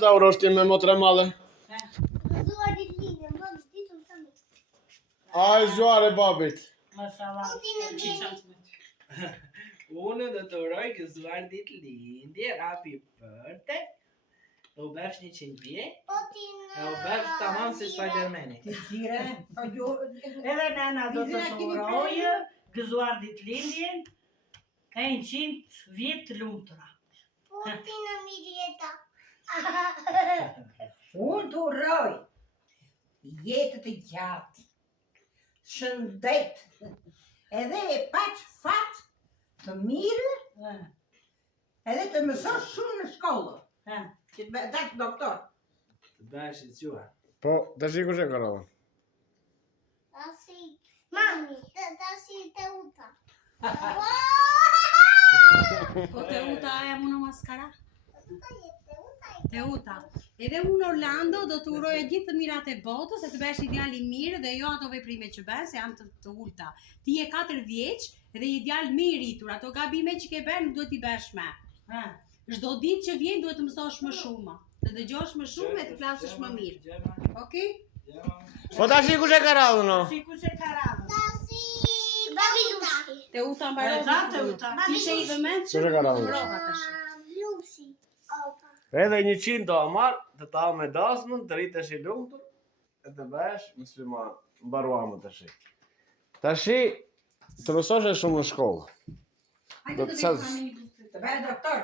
Ta urosh ti me motre madhe. Ai zgjuar e babit. Unë do të uroj gëzuar ditë lindje, happy birthday. U bësh 100 vjet. U bësh tamam si Spider-Mani. Edhe nana do të urojë gëzuar ditë lindjen e 100 vjet të lumtura. Unë të uroj jetë të gjatë, shëndet, edhe e paq fat të mirë, edhe të mësosh shumë në shkollë, që të dash doktor. Të bësh i zgjuar. Po, tash kush e ka rrova? Mami, tashi Teuta. Po Teuta e uno maskara? Teuta. Edhe unë Orlando do të uroj gjithë të mirat e botës, se të bësh një djalë i mirë dhe jo ato veprime që bën, se janë të ulta. Ti je 4 vjeç dhe je djalë më i rritur, ato gabime që ke bën nuk duhet t'i bësh më. Çdo ditë që vjen duhet të mësosh më shumë, të dëgjosh më shumë e të flasësh më mirë. Okej? Po tash kush e ka rrova no? Si kush e ka radhën? Tashi Babilushi. Teuta mbaron. Teuta. Ishe i vëmendshëm? Kush e ka rrova? Lushi. Opa. Edhe 100 do marr, të ta me dasmën, të rritesh i lumtur, e të bësh musliman, mbaruam tash. Tash të mësosh shumë në shkollë. Hajde të bëjmë një Të bëj doktor.